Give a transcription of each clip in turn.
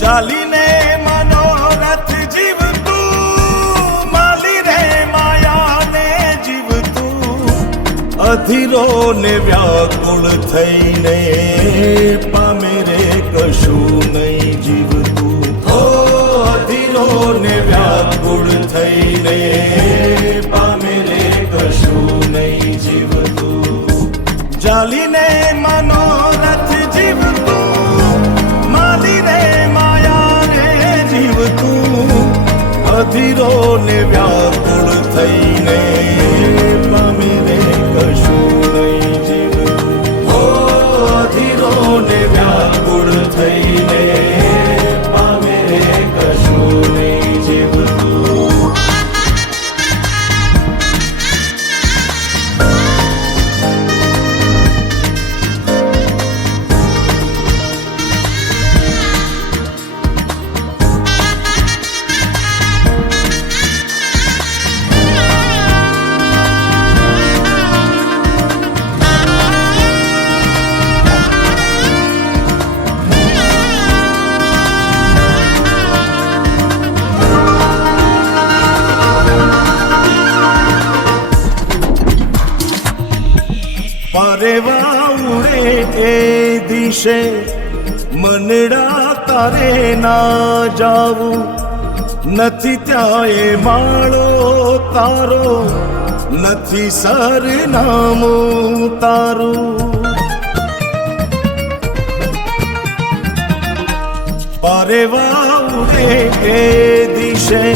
ચાલીને મનોરથ જીવતું, માલી રે માયાને જીવતું, અધીરો ને વ્યાકુળ થઈને પામે રે કશું નહીં જીવતું. ઓ અધીરો ને વ્યાકુળ થઈને પામે રે કશું નહીં જીવતું. ચાલીને મનોરથ જીવતું, માલી રે અધીરો ને વ્યાકુળ થઈને પામે રે કશું નહીં જીવતું. ઓ અધીરો ને વ્યાકુળ થઈને પામે રે કશું નહીં જીવતું. પરેવા ઉડે એ દિશે મનડા તારે ના જાવું, નથી ત્યાં એ માળો તારો, નથી સરનામું તારું. પરેવા ઉડે એ દિશે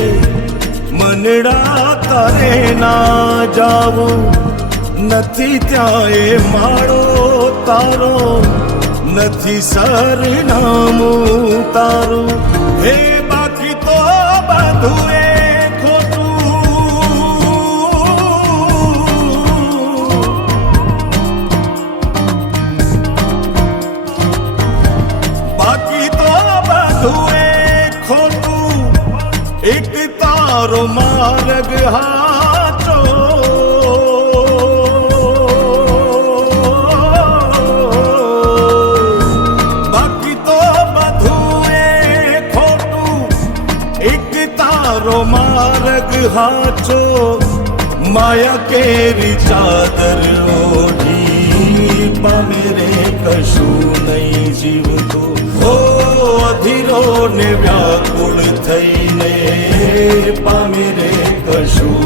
મનડા તારે ના જાવું, નથી ત્યાં એ માળો તારો, નથી સરનામું તારું. હે બાકી તો બધું એ ખોટું, બાકી તો બધું એ ખોટું, એક તારો માર્ગ હાચો. માર્ગ હાચો, માયા કેરી ચાદર ઓઢી પામે રે કશું નહીં જીવતું. ઓ અધીરો ને વ્યાકુળ થઈને પામે રે કશું